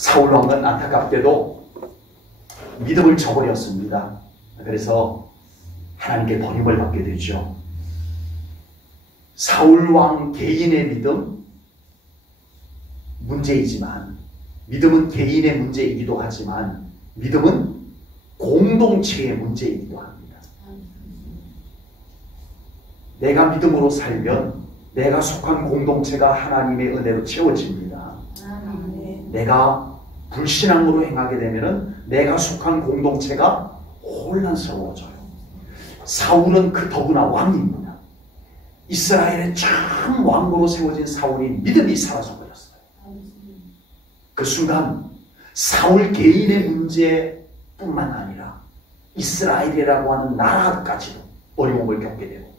사울 왕은 안타깝게도 믿음을 저버렸습니다. 그래서 하나님께 버림을 받게 되죠. 사울 왕 개인의 믿음 문제이지만, 믿음은 개인의 문제이기도 하지만 믿음은 공동체의 문제이기도 합니다. 내가 믿음으로 살면 내가 속한 공동체가 하나님의 은혜로 채워집니다. 내가 불신앙으로 행하게 되면 내가 속한 공동체가 혼란스러워져요. 사울은 그 더구나 왕입니다. 이스라엘의 참 왕으로 세워진 사울이 믿음이 사라져버렸어요. 그 순간 사울 개인의 문제뿐만 아니라 이스라엘이라고 하는 나라까지도 어려움을 겪게 되고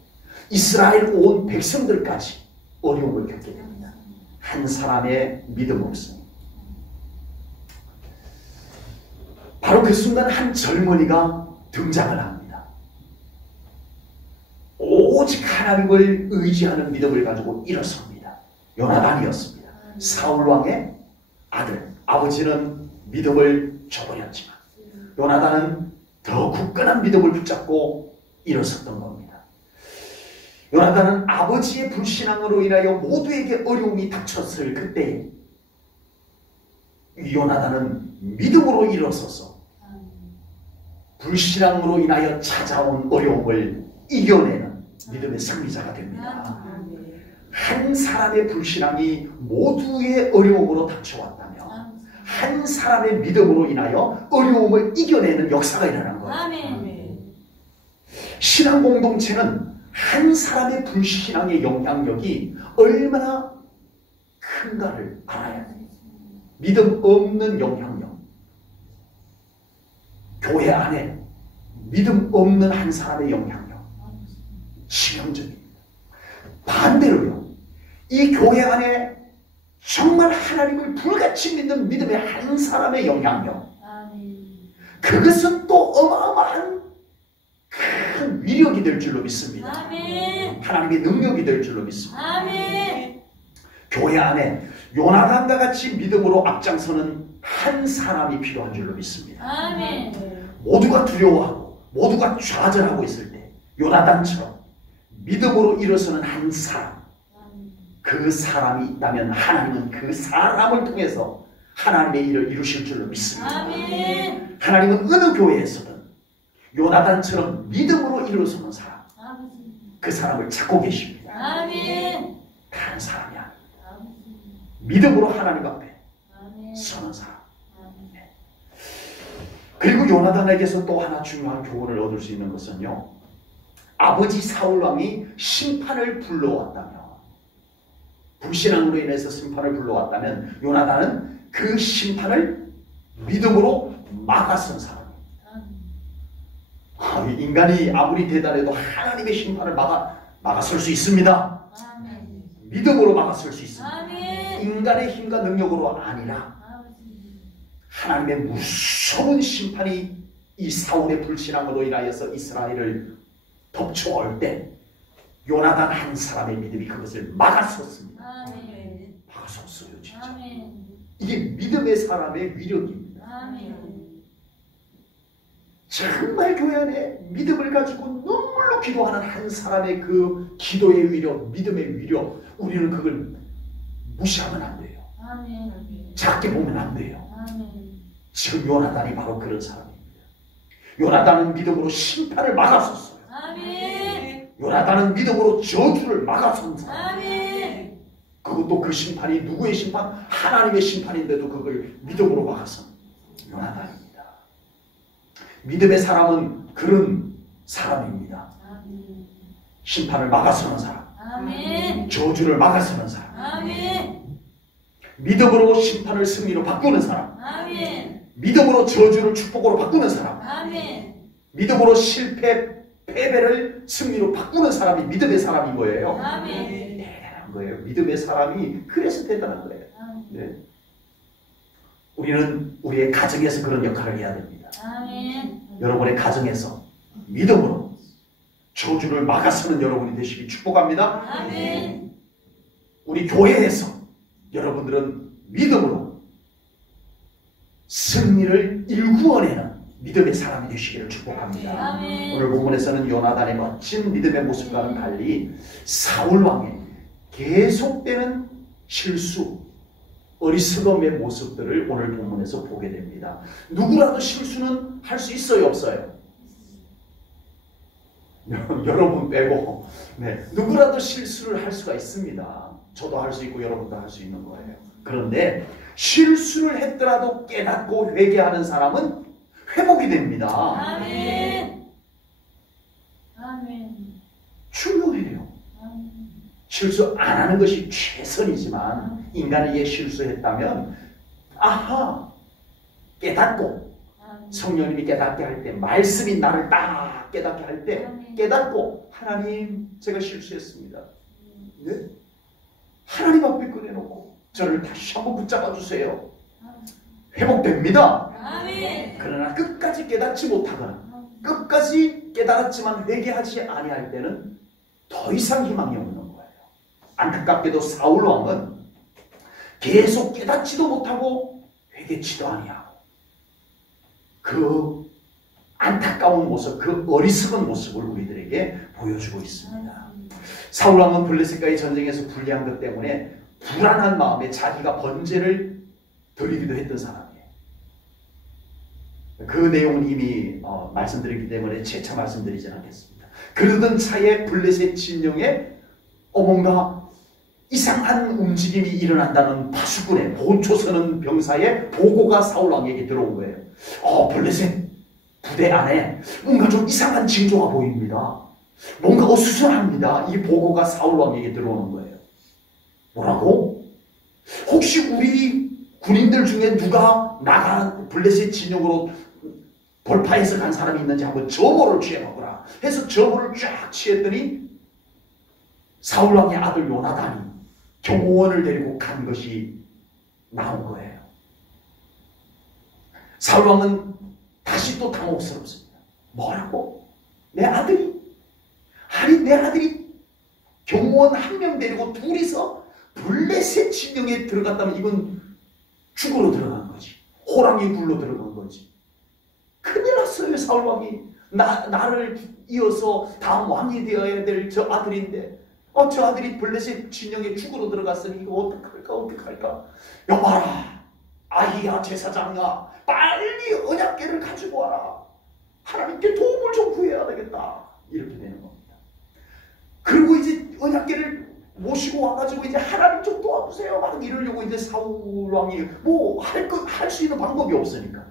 이스라엘 온 백성들까지 어려움을 겪게 됩니다. 한 사람의 믿음 없음. 바로 그 순간 한 젊은이가 등장을 합니다. 오직 하나님을 의지하는 믿음을 가지고 일어섭니다. 요나단이었습니다. 사울왕의 아들. 아버지는 믿음을 저버렸지만 요나단은 더 굳건한 믿음을 붙잡고 일어섰던 겁니다. 요나단은 아버지의 불신앙으로 인하여 모두에게 어려움이 닥쳤을 그때에 요나단은 믿음으로 일어서서 불신앙으로 인하여 찾아온 어려움을 이겨내는 믿음의 승리자가 됩니다. 한 사람의 불신앙이 모두의 어려움으로 닥쳐왔다며 한 사람의 믿음으로 인하여 어려움을 이겨내는 역사가 일어난 거예요. 신앙 공동체는 한 사람의 불신앙의 영향력이 얼마나 큰가를 알아야 돼요. 믿음 없는 영향력. 교회 안에 믿음 없는 한 사람의 영향력. 치명적입니다. 반대로요. 이 교회 안에 정말 하나님을 불같이 믿는 믿음의 한 사람의 영향력. 그것은 또 어마어마한 큰 위력이 될 줄로 믿습니다. 하나님의 능력이 될 줄로 믿습니다. 교회 안에 요나단과 같이 믿음으로 앞장서는 한 사람이 필요한 줄로 믿습니다. 모두가 두려워하고 모두가 좌절하고 있을 때 요나단처럼 믿음으로 일어서는 한 사람, 그 사람이 있다면 하나님은 그 사람을 통해서 하나님의 일을 이루실 줄로 믿습니다. 하나님은 어느 교회에서든 요나단처럼 믿음으로 일어서는 사람, 그 사람을 찾고 계십니다. 다른 사람이 아닙니다. 믿음으로 하나님 앞에 서는 사람. 그리고 요나단에게서 또 하나 중요한 교훈을 얻을 수 있는 것은요, 아버지 사울왕이 심판을 불러왔다며, 불신앙으로 인해서 심판을 불러왔다면 요나단은 그 심판을 믿음으로 막아선 사람입니다. 인간이 아무리 대단해도 하나님의 심판을 막아설 수 있습니다. 믿음으로 막아설 수 있습니다. 인간의 힘과 능력으로 아니라 하나님의 무서운 심판이 이 사울의 불신앙으로 인하여서 이스라엘을 덮쳐올 때 요나단 한 사람의 믿음이 그것을 막아섰습니다. 막아섰어요, 진짜. 이게 믿음의 사람의 위력입니다. 정말 교회 안에 믿음을 가지고 눈물로 기도하는 한 사람의 그 기도의 위력, 믿음의 위력, 우리는 그걸 무시하면 안 돼요. 작게 보면 안 돼요. 지금 요나단이 바로 그런 사람입니다. 요나단은 믿음으로 심판을 막았었어요. 요나단은 믿음으로 저주를 막아선 사람. 그것도 그 심판이 누구의 심판? 하나님의 심판인데도 그걸 믿음으로 막아선 요나단입니다. 믿음의 사람은 그런 사람입니다. 심판을 막아서는 사람, 저주를 막아서는 사람, 믿음으로 심판을 승리로 바꾸는 사람, 믿음으로 저주를 축복으로 바꾸는 사람, 믿음으로 패배를 승리로 바꾸는 사람이 믿음의 사람인 거예요. 대단한 거예요. 믿음의 사람이 그래서 대단한 거예요. 네. 우리는 우리의 가정에서 그런 역할을 해야 됩니다. 여러분의 가정에서 믿음으로 저주를 막아서는 여러분이 되시길 축복합니다. 우리 교회에서 여러분들은 믿음으로 승리를 일구어내는 믿음의 사람이 되시기를 축복합니다. 아멘. 오늘 본문에서는 요나단의 멋진 믿음의 모습과는 달리 사울 왕의 계속되는 실수, 어리석음의 모습들을 오늘 본문에서 보게 됩니다. 누구라도 실수는 할 수 있어요, 없어요? 여러분 빼고 누구라도 실수를 할 수가 있습니다. 저도 할 수 있고 여러분도 할 수 있는 거예요. 그런데 실수를 했더라도 깨닫고 회개하는 사람은 회복이 됩니다. 아멘. 아멘. 중요해요. 아멘. 실수 안 하는 것이 최선이지만 인간에게 실수했다면 아하 깨닫고 성령님이 깨닫게 할 때 말씀이 나를 딱 깨닫게 할 때 깨닫고 하나님 제가 실수했습니다. 네? 하나님 앞에 꺼내놓고 저를 다시 한번 붙잡아 주세요. 회복됩니다. 아멘. 그러나 끝까지 깨닫지 못하거나 끝까지 깨달았지만 회개하지 아니할 때는 더 이상 희망이 없는 거예요. 안타깝게도 사울 왕은 계속 깨닫지도 못하고 회개치도 아니하고 그 안타까운 모습, 그 어리석은 모습을 우리들에게 보여주고 있습니다. 사울 왕은 블레셋과의 전쟁에서 불리한 것 때문에 불안한 마음에 자기가 번제를 드리기도 했던 사람이에요. 그 내용은 이미 말씀드렸기 때문에 재차 말씀드리진 않겠습니다. 그러던 차에 블레셋 진영에 뭔가 이상한 움직임이 일어난다는 파수꾼의 보초 서는 병사의 보고가 사울 왕에게 들어온 거예요. 블레셋 부대 안에 뭔가 좀 이상한 징조가 보입니다. 뭔가 어수선합니다. 이 보고가 사울 왕에게 들어오는 거예요. 뭐라고? 혹시 우리 군인들 중에 누가 블레셋 진영으로 돌파해서 간 사람이 있는지 한번 점호를 취해보거라 해서 점호를 쫙 취했더니 사울 왕의 아들 요나단이 경호원을 데리고 간 것이 나온 거예요. 사울 왕은 다시 또 당혹스럽습니다. 뭐라고? 내 아들이 경호원 한 명 데리고 둘이서 블레셋 진영에 들어갔다면 이건 죽으러 들어간 거지. 호랑이 굴로 들어간 거지. 큰일 났어요. 사울 왕이 나를 이어서 다음 왕이 되어야 될 저 아들인데 저 아들이 블레셋 진영에 죽으러 들어갔으니 이거 어떡할까? 여봐라, 아히야 제사장아, 빨리 언약궤를 가지고 와라. 하나님께 도움을 좀 구해야 되겠다. 이렇게 되는 겁니다. 그리고 이제 언약궤를 모시고 와가지고 이제 하나님 좀 도와주세요 막 이러려고 이제 사울 왕이 뭐 할 수 있는 방법이 없으니까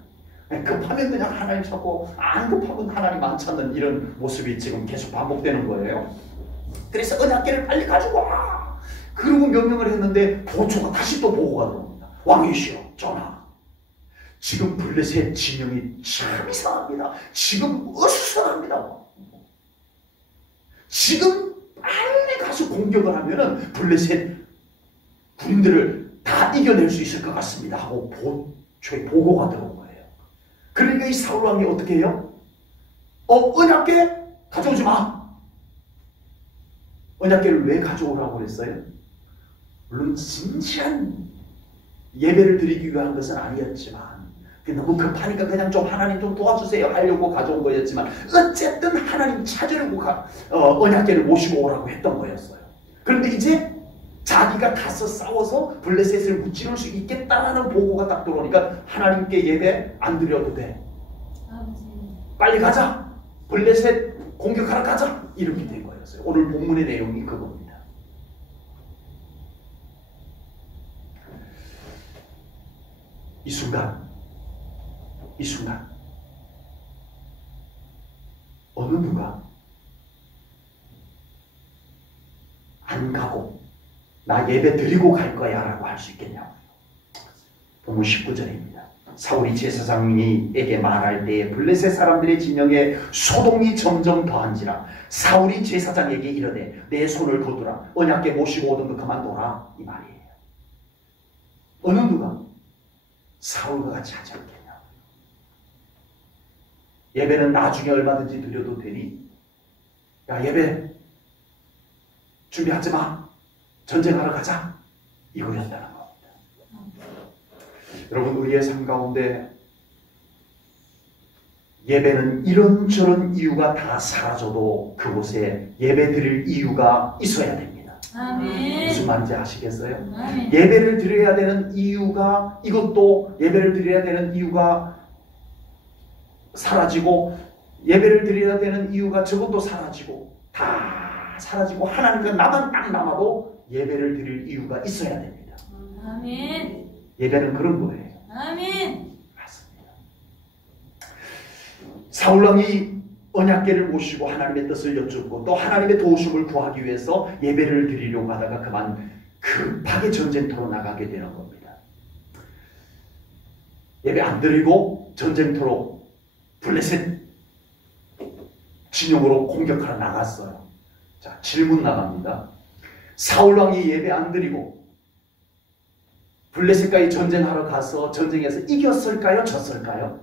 급하면 그냥 하나님 찾고 안 급하면 하나님 안 찾는 이런 모습이 지금 계속 반복되는 거예요. 그래서 언약궤를 빨리 가지고 와. 그리고 명령을 했는데 보초가 다시 또 보고가 들어옵니다. 왕이시여 전하, 지금 블레셋 진영이 참 이상합니다. 지금 어수선합니다. 지금 빨리 가서 공격을 하면은 블레셋 군인들을 다 이겨낼 수 있을 것 같습니다 하고 보초에 보고가 들어온 거예요. 그러니까 이 사울 왕이 어떻게 해요? 언약궤 가져오지 마. 언약궤를 왜 가져오라고 그랬어요? 물론 진지한 예배를 드리기 위한 것은 아니었지만 너무 급하니까 그냥 좀 하나님 좀 도와주세요 하려고 가져온 거였지만 어쨌든 하나님 찾으려고 언약궤를 모시고 오라고 했던 거였어요. 그런데 이제 자기가 가서 싸워서 블레셋을 무찌를 수 있겠다라는 보고가 딱 들어오니까 하나님께 예배 안 드려도 돼. 빨리 가자. 블레셋 공격하러 가자. 이렇게 된 거였어요. 오늘 본문의 내용이 그겁니다. 이 순간 어느 누가 안 가고 나 예배 드리고 갈 거야 라고 할 수 있겠냐고요. 본문 19절입니다. 사울이 제사장에게 말할 때에 블레셋 사람들의 진영에 소동이 점점 더한지라 사울이 제사장에게 이르되 내 손을 거두라. 언약궤 모시고 오던 거 그만둬라. 이 말이에요. 어느 누가 사울과 같이 하지 않겠냐. 예배는 나중에 얼마든지 드려도 되니 야 예배 준비하지 마. 전쟁하러 가자. 이거였다는 겁니다. 여러분, 우리의 삶 가운데 예배는 이런저런 이유가 다 사라져도 그곳에 예배 드릴 이유가 있어야 됩니다. 아멘. 무슨 말인지 아시겠어요? 아멘. 예배를 드려야 되는 이유가, 이것도 예배를 드려야 되는 이유가 사라지고, 예배를 드려야 되는 이유가 저것도 사라지고, 다 사라지고 하나님과 나만 딱 남아도 예배를 드릴 이유가 있어야 됩니다. 아멘. 예배는 그런 거예요. 아멘. 맞습니다. 사울왕이 언약궤를 모시고 하나님의 뜻을 여쭙고 또 하나님의 도우심을 구하기 위해서 예배를 드리려고 하다가 그만 급하게 전쟁터로 나가게 되는 겁니다. 예배 안 드리고 전쟁터로 블레셋 진영으로 공격하러 나갔어요. 자, 질문 나갑니다. 사울왕이 예배 안 드리고 블레셋과의 전쟁하러 가서 전쟁에서 이겼을까요? 졌을까요?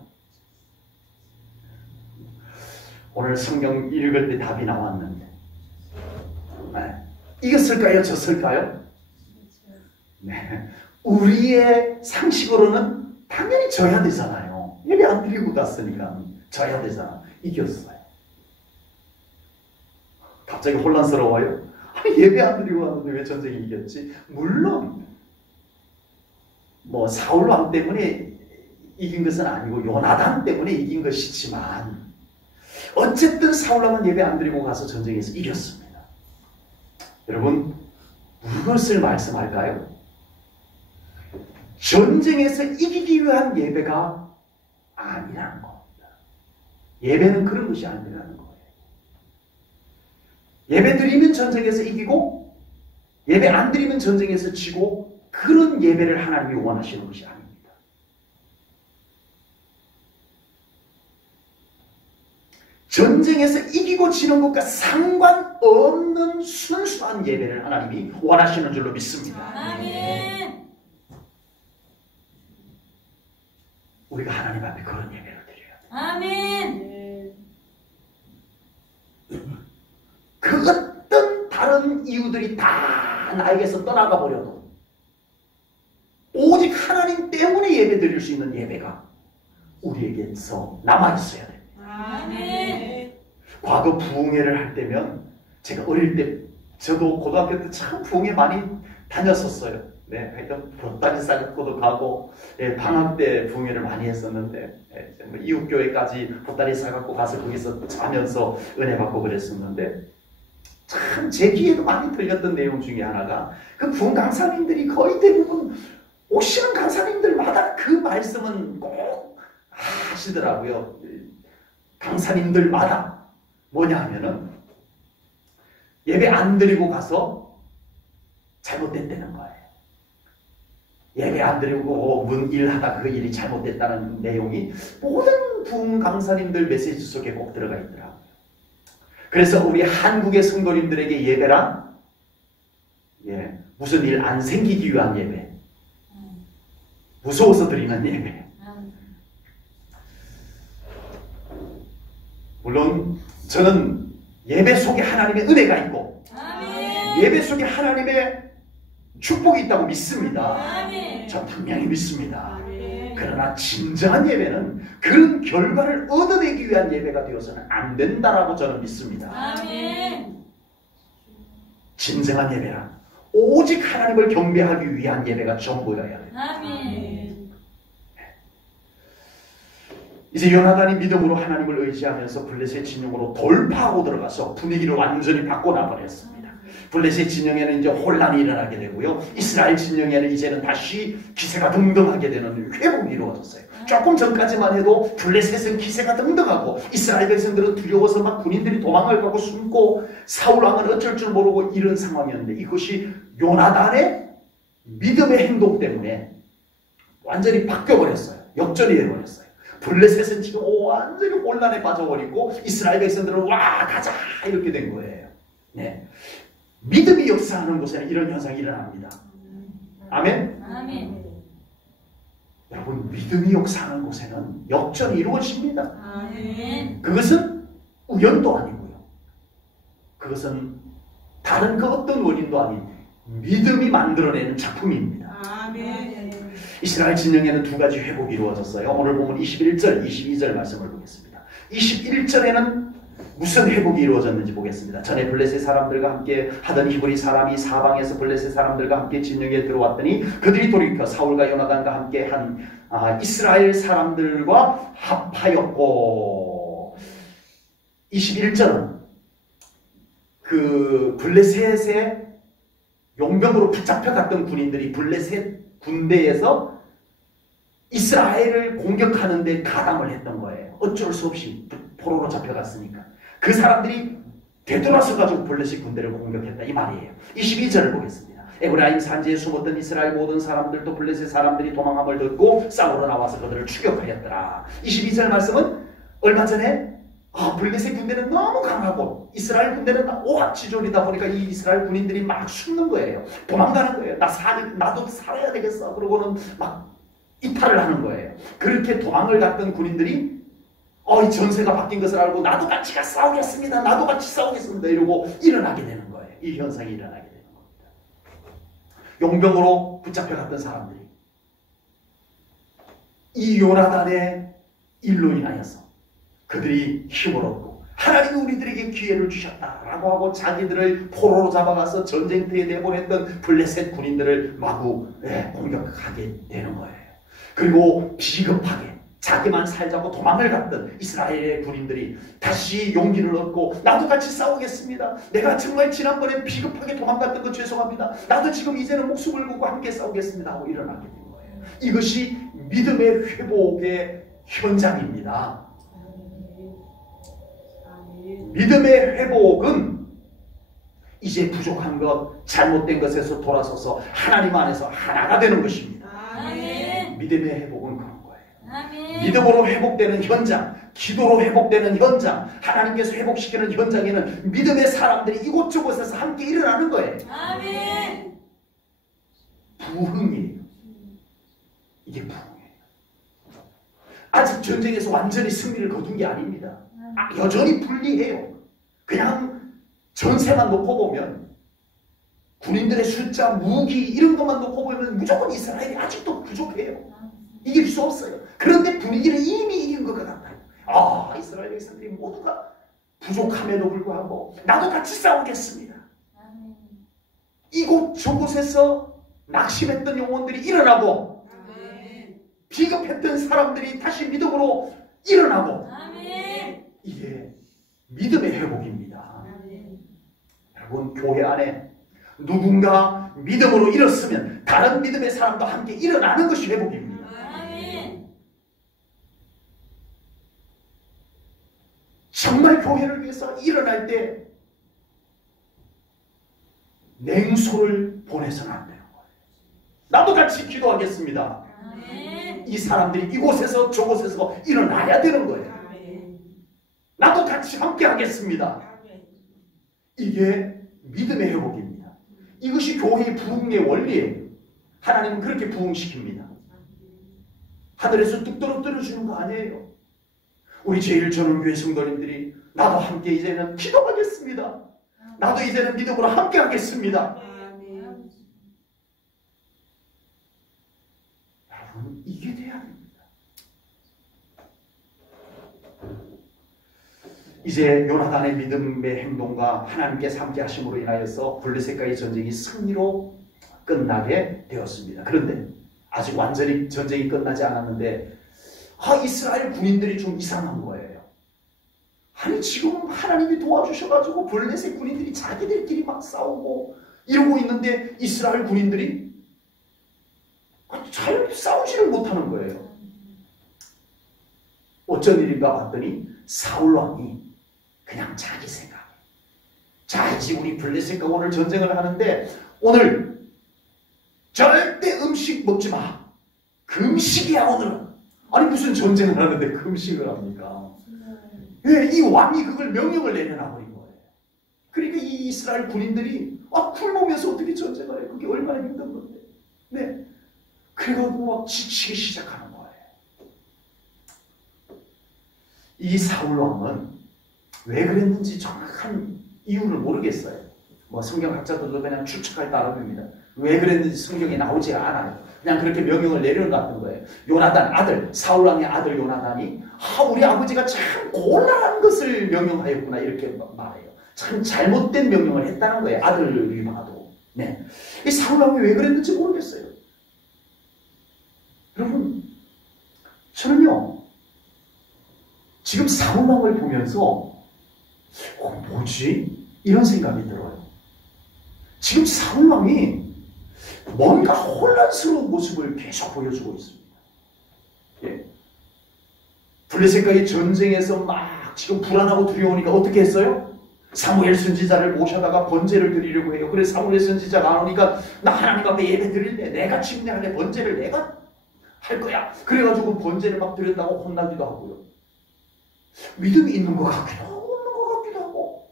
오늘 성경 읽을 때 답이 나왔는데, 네. 이겼을까요? 졌을까요? 네. 우리의 상식으로는 당연히 져야 되잖아요. 예배 안 드리고 갔으니까 져야 되잖아. 이겼어요. 갑자기 혼란스러워요? 아니, 예배 안 드리고 갔는데 왜 전쟁이 이겼지? 물론 사울 왕 때문에 이긴 것은 아니고 요나단 때문에 이긴 것이지만 어쨌든 사울 왕은 예배 안 드리고 가서 전쟁에서 이겼습니다. 여러분, 무엇을 말씀할까요? 전쟁에서 이기기 위한 예배가 아니라는 겁니다. 예배는 그런 것이 아니라는 거예요. 예배 드리면 전쟁에서 이기고 예배 안 드리면 전쟁에서 지고, 그런 예배를 하나님이 원하시는 것이 아닙니다. 전쟁에서 이기고 지는 것과 상관없는 순수한 예배를 하나님이 원하시는 줄로 믿습니다. 아멘. 우리가 하나님 앞에 그런 예배를 드려야 돼요. 아멘. 그 어떤 다른 이유들이 다 나에게서 떠나가 버려도 오직 하나님 때문에 예배 드릴 수 있는 예배가 우리에게서 남아있어야 됩니다. 아멘. 과거 부흥회를 할 때면, 제가 어릴 때, 저도 고등학교 때 참 부흥회 많이 다녔었어요. 네, 하여튼 보따리 싸갖고도 가고, 방학 때 부흥회를 많이 했었는데, 이웃교회까지 보따리 싸갖고 가서 거기서 자면서 은혜 받고 그랬었는데, 참 제 귀에도 많이 들렸던 내용 중에 하나가, 그 부흥 강사님들이 거의 대부분 오시는 강사님들마다 그 말씀은 꼭 하시더라고요. 강사님들마다 뭐냐 하면은 예배 안 드리고 가서 잘못됐다는 거예요. 예배 안 드리고 문 일하다 그 일이 잘못됐다는 내용이 모든 부흥 강사님들 메시지 속에 꼭 들어가 있더라고요. 그래서 우리 한국의 성도님들에게 예배란 무슨 일 안 생기기 위한 예배, 무서워서 드리는 예배. 물론 저는 예배 속에 하나님의 은혜가 있고, 아멘. 예배 속에 하나님의 축복이 있다고 믿습니다. 아멘. 저 분명히 믿습니다. 아멘. 그러나 진정한 예배는 그런 결과를 얻어내기 위한 예배가 되어서는 안 된다라고 저는 믿습니다. 아멘. 진정한 예배란 오직 하나님을 경배하기 위한 예배가 전부여야 돼요. 아멘. 이제 요나단이 믿음으로 하나님을 의지하면서 블레셋 진영으로 돌파하고 들어가서 분위기를 완전히 바꿔놔버렸습니다. 블레셋 진영에는 이제 혼란이 일어나게 되고요. 이스라엘 진영에는 이제는 다시 기세가 등등하게 되는 회복이 이루어졌어요. 조금 전까지만 해도 블레셋은 기세가 등등하고 이스라엘 백성들은 두려워서 막 군인들이 도망을 가고 숨고 사울 왕은 어쩔 줄 모르고 이런 상황이었는데, 이것이 요나단의 믿음의 행동 때문에 완전히 바뀌어버렸어요. 역전이 되어버렸어요. 블레셋은 지금 완전히 혼란에 빠져버리고 이스라엘 백성들은 와 가자 이렇게 된 거예요. 네. 믿음이 역사하는 곳에는 이런 현상이 일어납니다. 아멘? 아멘. 여러분, 믿음이 역사하는 곳에는 역전이 이루어집니다. 아멘. 그것은 우연도 아니고요. 그것은 다른 그 어떤 원인도 아닌 믿음이 만들어내는 작품입니다. 아멘. 이스라엘 진영에는 두 가지 회복이 이루어졌어요. 오늘 보면 21절, 22절 말씀을 보겠습니다. 21절에는 무슨 회복이 이루어졌는지 보겠습니다. 전에 블레셋 사람들과 함께 하던 히브리 사람이 사방에서 블레셋 사람들과 함께 진영에 들어왔더니 그들이 돌이켜 사울과 요나단과 함께 한 이스라엘 사람들과 합하였고, 21절은 그 블레셋의 용병으로 붙잡혀갔던 군인들이 블레셋 군대에서 이스라엘을 공격하는 데 가담을 했던 거예요. 어쩔 수 없이 포로로 잡혀갔으니까. 그 사람들이 되돌아서 가지고 블레셋 군대를 공격했다 이 말이에요. 22절을 보겠습니다. 에브라임 산지에 숨었던 이스라엘 모든 사람들도 블레셋 사람들이 도망함을 듣고 싸우러 나와서 그들을 추격하였더라. 22절 말씀은 얼마 전에 블레셋 군대는 너무 강하고 이스라엘 군대는 오합지졸이다 보니까 이 이스라엘 군인들이 막 숨는 거예요. 도망가는 거예요. 나도 살아야 되겠어. 그러고는 막 이탈을 하는 거예요. 그렇게 도망을 갔던 군인들이 이 전세가 바뀐 것을 알고 나도 같이 싸우겠습니다. 나도 같이 싸우겠습니다. 이러고 일어나게 되는 거예요. 이 현상이 일어나게 되는 겁니다. 용병으로 붙잡혀갔던 사람들이 이 요나단의 일로 인하여서 그들이 힘을 얻고 하나님이 우리들에게 기회를 주셨다라고 하고 자기들을 포로로 잡아가서 전쟁터에 내보냈던 블레셋 군인들을 마구 공격하게 되는 거예요. 그리고 비겁하게 자기만 살자고 도망을 갔던 이스라엘의 군인들이 다시 용기를 얻고 나도 같이 싸우겠습니다. 내가 정말 지난번에 비겁하게 도망갔던 거 죄송합니다. 나도 지금 이제는 목숨을 걸고 함께 싸우겠습니다 하고 일어나게 된 거예요. 이것이 믿음의 회복의 현장입니다. 믿음의 회복은 이제 부족한 것, 잘못된 것에서 돌아서서 하나님 안에서 하나가 되는 것입니다. 믿음의 회복은 그런 거예요. 아멘. 믿음으로 회복되는 현장, 기도로 회복되는 현장, 하나님께서 회복시키는 현장에는 믿음의 사람들이 이곳저곳에서 함께 일어나는 거예요. 아멘. 부흥이에요. 이게 부흥이에요. 아직 전쟁에서 완전히 승리를 거둔 게 아닙니다. 여전히 불리해요. 그냥 전세만 놓고 보면 군인들의 숫자, 무기 이런 것만 놓고 보면 무조건 이스라엘이 아직도 부족해요. 이길 수 없어요. 그런데 분위기는 이미 이긴 것 같아요. 이스라엘 백성들이 모두가 부족함에도 불구하고 나도 같이 싸우겠습니다. 이곳 저곳에서 낙심했던 영혼들이 일어나고 비겁했던 사람들이 다시 믿음으로 일어나고 이게 믿음의 회복입니다. 여러분 교회 안에 누군가 믿음으로 일었으면 다른 믿음의 사람도 함께 일어나는 것이 회복입니다. 정말 교회를 위해서 일어날 때 냉소를 보내서는 안 되는 거예요. 나도 같이 기도하겠습니다. 이 사람들이 이곳에서 저곳에서 일어나야 되는 거예요. 나도 같이 함께 하겠습니다. 이게 믿음의 회복입니다. 이것이 교회의 부흥의 원리예요. 하나님은 그렇게 부흥시킵니다. 하늘에서 뚝 떨어뜨려주는 거 아니에요. 우리 제1전원교회 성도님들이 나도 함께 이제는 기도하겠습니다. 나도 이제는 믿음으로 함께 하겠습니다. 여러분 이게 돼야 됩니다. 이제 요나단의 믿음의 행동과 하나님께서 함께 하심으로 인하여서 블레셋과의 전쟁이 승리로 끝나게 되었습니다. 그런데 아직 완전히 전쟁이 끝나지 않았는데 이스라엘 군인들이 좀 이상한 거예요. 아니 지금 하나님이 도와주셔가지고 블레셋 군인들이 자기들끼리 막 싸우고 이러고 있는데 이스라엘 군인들이 잘 싸우지를 못하는 거예요. 어쩐 일인가 봤더니 사울 왕이 그냥 자기 생각. 자, 이제 우리 블레셋과 오늘 전쟁을 하는데 오늘 절대 음식 먹지 마. 금식이야 오늘은. 아니 무슨 전쟁을 하는데 금식을 합니까? 왜 이 왕이 그걸 명령을 내려놔 버린 거예요. 그러니까 이 이스라엘 군인들이 굶으면서 어떻게 전쟁을 해? 그게 얼마나 힘든 건데. 네. 그래가지고 막 지치기 시작하는 거예요. 이 사울 왕은 왜 그랬는지 정확한 이유를 모르겠어요. 성경학자들도 그냥 추측할 따름입니다. 왜 그랬는지 성경에 나오지 않아요. 그냥 그렇게 명령을 내려놨던 거예요. 요나단 아들, 사울왕의 아들 요나단이 우리 아버지가 참 곤란한 것을 명령하였구나 이렇게 말해요. 참 잘못된 명령을 했다는 거예요. 아들이 봐도. 네. 이 사울왕이 왜 그랬는지 모르겠어요. 여러분, 저는요, 지금 사울왕을 보면서 뭐지? 이런 생각이 들어요. 지금 사울왕이 뭔가 혼란스러운 모습을 계속 보여주고 있습니다. 예. 블레셋과의 전쟁에서 막 지금 불안하고 두려우니까 어떻게 했어요? 사무엘 선지자를 모셔다가 번제를 드리려고 해요. 그래서 사무엘 선지자가 안 오니까 나 하나님 앞에 예배 드릴래. 내가 침례할래. 번제를 내가 할 거야. 그래가지고 번제를 막 드렸다고 혼나기도 하고요. 믿음이 있는 것 같기도 하고 없는 것 같기도 하고.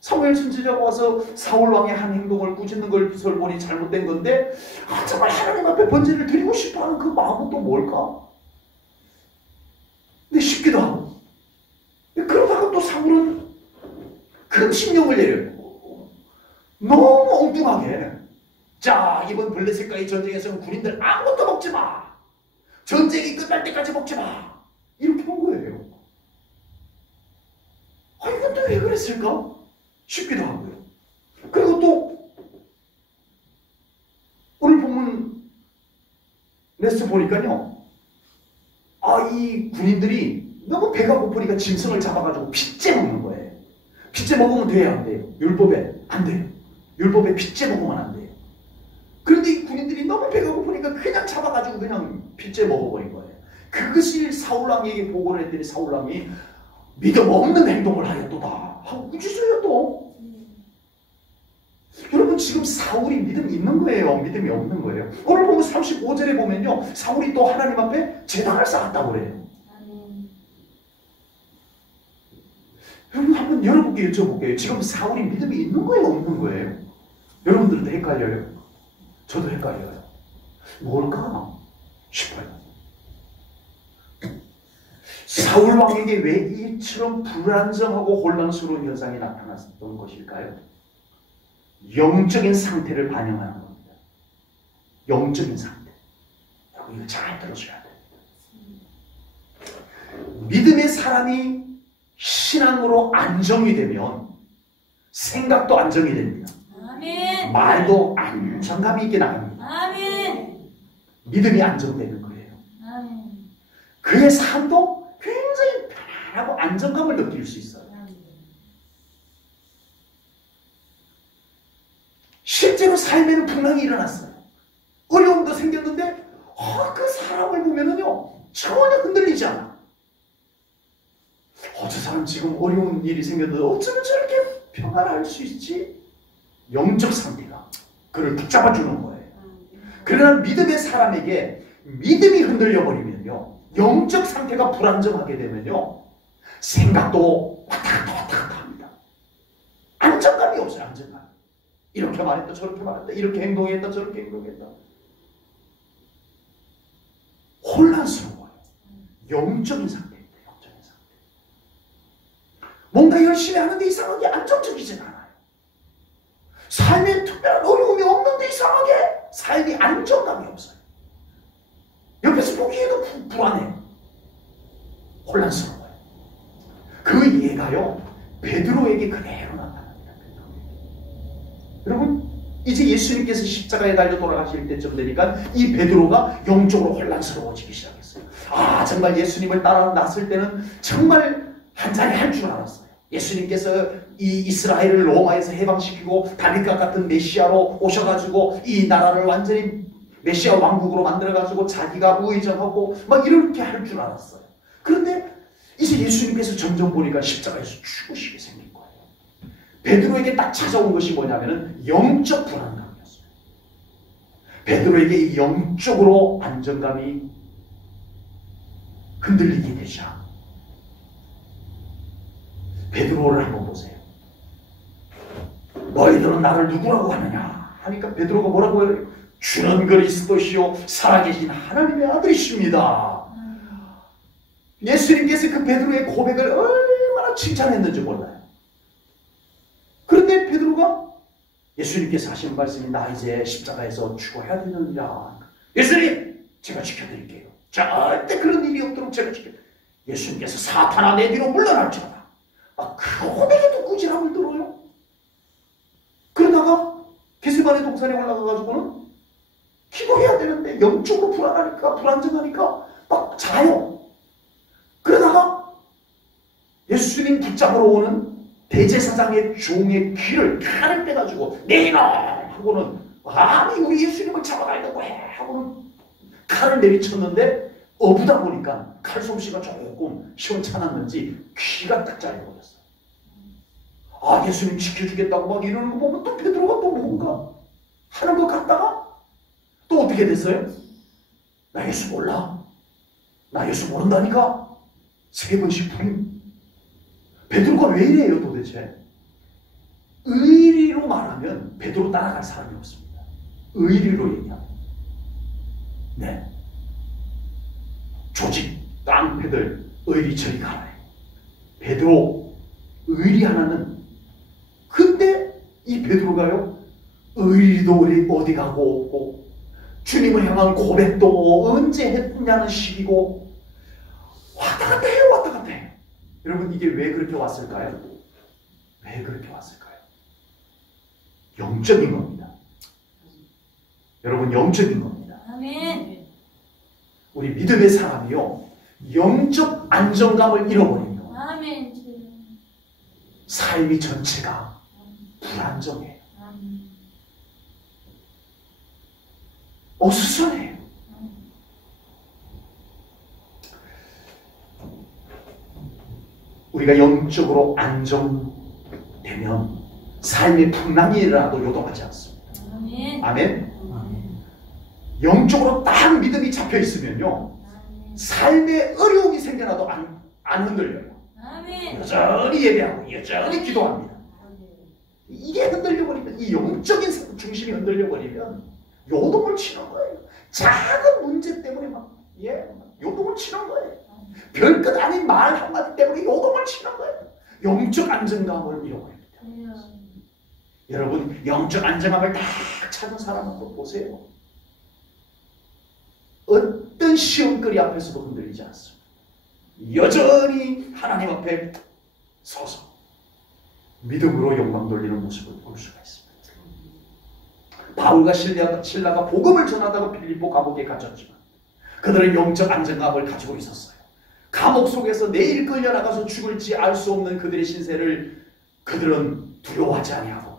사무엘 선지자가 와서 사울왕의 한 행동을 꾸짖는 걸 보니 잘못된 건데 정말 하나님 앞에 번제를 드리고 싶어하는 그 마음은 또 뭘까? 근데 싶기도 하고. 그러다가 또 사울은 큰 심령을 내려요. 너무 엉뚱하게. 자, 이번 블레셋과의 전쟁에서는 군인들 아무것도 먹지 마. 전쟁이 끝날 때까지 먹지 마. 이렇게 한 거예요. 이건 또 왜 그랬을까? 싶기도 하고요. 그리고 또 오늘 본문 레스 보니까요. 이 군인들이 너무 배가 고프니까 짐승을 잡아가지고 핏째 먹는 거예요. 핏째 먹으면 돼야 안 돼요. 율법에 안 돼요. 율법에 핏째 먹으면 안 돼요. 그런데 이 군인들이 너무 배가 고프니까 그냥 잡아가지고 그냥 핏째 먹어버린 거예요. 그것이 사울왕에게 보고를 했더니 사울왕이 믿음 없는 행동을 하였도다 하고 꾸짖어요 또. 여러분 지금 사울이 믿음 있는 거예요? 믿음이 없는 거예요? 오늘 보면 35절에 보면요. 사울이 또 하나님 앞에 제단을 쌓았다고 그래요. 여러분 한번 여러분께 여쭤볼게요. 지금 사울이 믿음이 있는 거예요? 없는 거예요? 여러분들도 헷갈려요? 저도 헷갈려요. 뭘까 싶어요. 사울 왕에게 왜 이처럼 불안정하고 혼란스러운 현상이 나타났던 것일까요? 영적인 상태를 반영하는 겁니다. 영적인 상태. 여러분 이거 잘 들으셔야 돼요. 믿음의 사람이 신앙으로 안정이 되면 생각도 안정이 됩니다. 아멘. 말도 안정감이 있게 나갑니다. 아멘. 믿음이 안정되는 거예요. 아멘. 그의 삶도 굉장히 편안하고 안정감을 느낄 수 있어요. 실제로 삶에는 풍랑이 일어났어요. 어려움도 생겼는데 그 사람을 보면은요 전혀 흔들리지 않아. 저 사람 지금 어려운 일이 생겼는데 어쩌면 저렇게 평안할 수 있지? 영적 상태가 그를 붙잡아주는 거예요. 그러나 믿음의 사람에게 믿음이 흔들려 버리면요 영적 상태가 불안정하게 되면요 생각도 왔다 갔다 합니다. 안정감이 없어요. 안정감. 이렇게 말했다 저렇게 말했다 이렇게 행동했다 저렇게 행동했다. 혼란스러워요. 영적인 상태입니다. 영적인 상태. 뭔가 열심히 하는데 이상하게 안정적이진 않아요. 삶에 특별한 어려움이 없는데 이상하게 삶이 안정감이 없어요. 옆에서 보기에도 불안해요. 혼란스러워요. 그 예가요 베드로에게 그대로 나타납니다. 여러분 이제 예수님께서 십자가에 달려 돌아가실 때쯤 되니까 이 베드로가 영적으로 혼란스러워지기 시작했어요. 정말 예수님을 따라 났을 때는 정말 한자리 할 줄 알았어요. 예수님께서 이 이스라엘을 로마에서 해방시키고 다윗과 같은 메시아로 오셔가지고 이 나라를 완전히 메시아 왕국으로 만들어가지고 자기가 우회정하고 막 이렇게 할 줄 알았어요. 그런데 이제 예수님께서 점점 보니까 십자가에서 죽으시게 생긴 거예요. 베드로에게 딱 찾아온 것이 뭐냐면은 영적 불안감이었어요. 베드로에게 이 영적으로 안정감이 흔들리게 되자 베드로를 한번 보세요. 너희들은 나를 누구라고 하느냐 하니까 베드로가 뭐라고 해요? 주는 그리스도시요 살아계신 하나님의 아들이십니다. 예수님께서 그 베드로의 고백을 얼마나 칭찬했는지 몰라요. 그런데 베드로가 예수님께서 하신 말씀이 나 이제 십자가에서 죽어야 되느니라. 예수님, 제가 지켜드릴게요. 절대 그런 일이 없도록 제가 지켜드릴게요. 예수님께서 사탄아 내 뒤로 물러날지어다. 그 고백에도 꾸지람을 들어요. 그러다가 게세마네 동산에 올라가가지고는 기도해야 되는데 영적으로 불안하니까, 불안정하니까 막 자요. 그러다가 예수님 붙잡으러 오는 대제사장의 종의 귀를 칼을 빼가지고 네 이놈 하고는, 아니 우리 예수님을 잡아가려고 해 하고는 칼을 내리쳤는데 어부다 보니까 칼솜씨가 조금 시원찮았는지 귀가 딱 잘려버렸어요. 예수님 지켜주겠다고 막 이러는 거 보면 또 베드로가 또 뭔가 하는 것 같다가 또 어떻게 됐어요? 나 예수 몰라. 나 예수 모른다니까. 3번씩 부인. 베드로가 왜 이래요 도대체? 의리로 말하면 베드로 따라갈 사람이 없습니다. 의리로 얘기하면. 네. 조직, 깡패들, 의리 저리 가라. 베드로, 의리 하나는, 근데 이 베드로가요, 의리도 어디 가고 없고, 주님을 향한 고백도 언제 했냐는 식이고, 왔다 갔다 해요, 왔다 갔다 해요. 여러분, 이게 왜 그렇게 왔을까요? 왜 그렇게 왔을까요? 영적인 겁니다. 여러분, 영적인 겁니다. 아멘. 우리 믿음의 사람이요, 영적 안정감을 잃어버리면 아멘. 삶이 전체가 불안정해요. 어수선해요. 우리가 영적으로 안정되면 삶의 풍랑이라도 요동하지 않습니다. 아멘. 아멘. 영적으로 딱 믿음이 잡혀 있으면요, 삶의 어려움이 생겨나도 안 흔들려요. 아멘. 여전히 예배하고 여전히 기도합니다. 이게 흔들려버리면, 이 영적인 중심이 흔들려버리면 요동을 치는 거예요. 작은 문제 때문에 요동을 치는 거예요. 별것 아닌 말 한마디 때문에 요동을 치는 거예요. 영적 안정감을 잃어버립니다. 여러분, 영적 안정감을 딱 찾은 사람 한번 보세요. 어떤 시험거리 앞에서도 흔들리지 않습니다. 여전히 하나님 앞에 서서 믿음으로 영광 돌리는 모습을 볼 수가 있습니다. 바울과 실라가 복음을 전하다가 빌립보 감옥에 갇혔지만 그들은 영적 안정감을 가지고 있었어요. 감옥 속에서 내일 끌려나가서 죽을지 알 수 없는 그들의 신세를 그들은 두려워하지 아니하고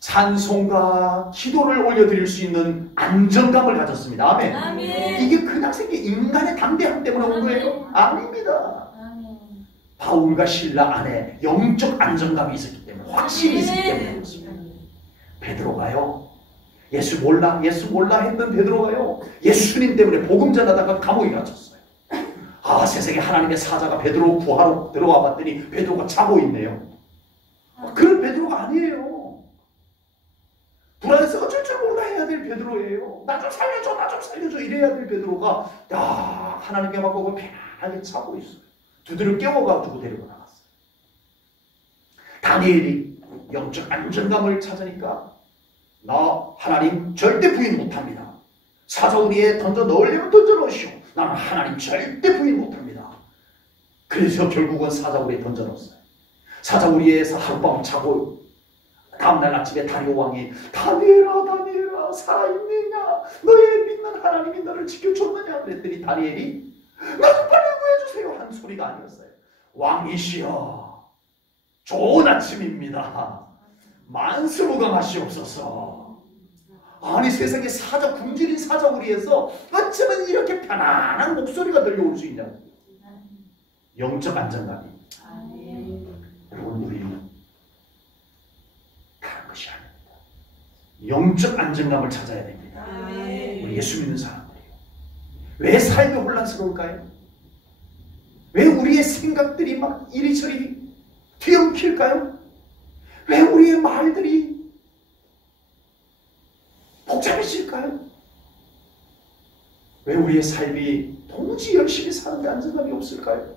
찬송과 기도를 올려드릴 수 있는 안정감을 가졌습니다. 아멘. 아멘. 이게 그냥 생긴 인간의 담대함 때문에 온 거예요? 아닙니다. 아멘. 바울과 실라 안에 영적 안정감이 있었기 때문에, 확신이 있었기 때문에 그렇습니다. 베드로가요, 예수 몰라 했던 베드로가요, 예수님 때문에 복음 전하다가 감옥에 갇혔어요. 세상에 하나님의 사자가 베드로 구하러 들어와 봤더니 베드로가 자고 있네요. 그런 베드로가 아니에요. 불안해서 어쩔 줄 몰라 해야 될 베드로예요. 나 좀 살려줘 이래야 될 베드로가 하나님께 맡고 편하게 자고 있어요. 두드려 깨워가지고 데리고 나갔어요. 다니엘이 영적 안정감을 찾으니까 나 하나님 절대 부인 못합니다. 사자우리에 던져 넣으려면 던져 넣으시오. 나는 하나님 절대 부인 못합니다. 그래서 결국은 사자우리에 던져 넣었어요. 사자우리에서 하룻밤 자고 다음날 아침에 다리오 왕이 다니엘아 살아있느냐, 너의 믿는 하나님이 너를 지켜줬느냐 그랬더니 다니엘이 나 좀 빨리 구해주세요 한 소리가 아니었어요. 왕이시여, 좋은 아침입니다. 만수무강하시옵소서. 아니, 세상에 굶주린 사자우리에서 어쩌면 이렇게 편안한 목소리가 들려올 수 있냐고. 영적 안정감이. 여러분, 우리는 다른 것이 아닙니다. 영적 안정감을 찾아야 됩니다. 우리 예수 믿는 사람들이에요. 왜 삶이 혼란스러울까요? 왜 우리의 생각들이 막 이리저리 뒤엉킬까요? 왜 우리의 말들이 복잡해질까요? 왜 우리의 삶이 도무지 열심히 사는데 안정감이 없을까요?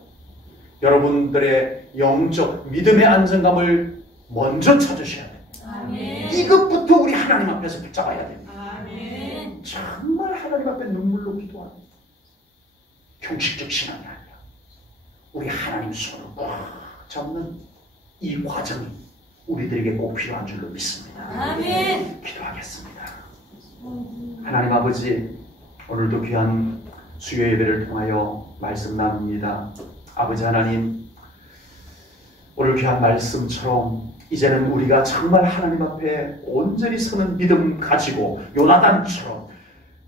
여러분들의 영적 믿음의 안정감을 먼저 찾으셔야 됩니다. 아멘. 이것부터 우리 하나님 앞에서 붙잡아야 됩니다. 아멘. 정말 하나님 앞에 눈물로 기도하는 형식적 신앙이 아니라 우리 하나님 손을 꽉 잡는 이 과정이 우리들에게 꼭 필요한 줄로 믿습니다. 아멘. 기도하겠습니다. 하나님 아버지, 오늘도 귀한 수요 예배를 통하여 말씀 나눕니다. 아버지 하나님, 오늘 귀한 말씀처럼 이제는 우리가 정말 하나님 앞에 온전히 서는 믿음 가지고 요나단처럼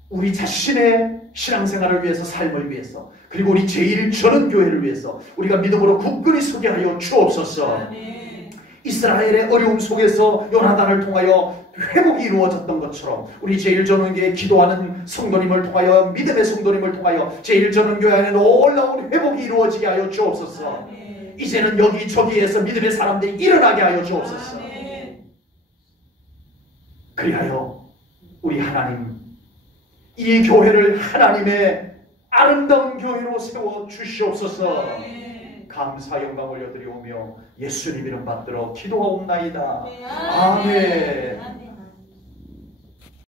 우리 자신의 신앙생활을 위해서, 삶을 위해서, 그리고 우리 제1전원교회를 위해서 우리가 믿음으로 굳건히 서게 하여 주옵소서. 아멘. 이스라엘의 어려움 속에서 요나단을 통하여 회복이 이루어졌던 것처럼 우리 제1전원교회 기도하는 성도님을 통하여, 믿음의 성도님을 통하여 제1전원교회 안에 놀라운 회복이 이루어지게 하여 주옵소서. 아멘. 이제는 여기저기에서 믿음의 사람들이 일어나게 하여 주옵소서. 아멘. 그리하여 우리 하나님, 이 교회를 하나님의 아름다운 교회로 세워 주시옵소서. 아멘. 감사 영광 올려드리오며 예수님 이름 받들어 기도하옵나이다. 아멘. 아멘. 아멘.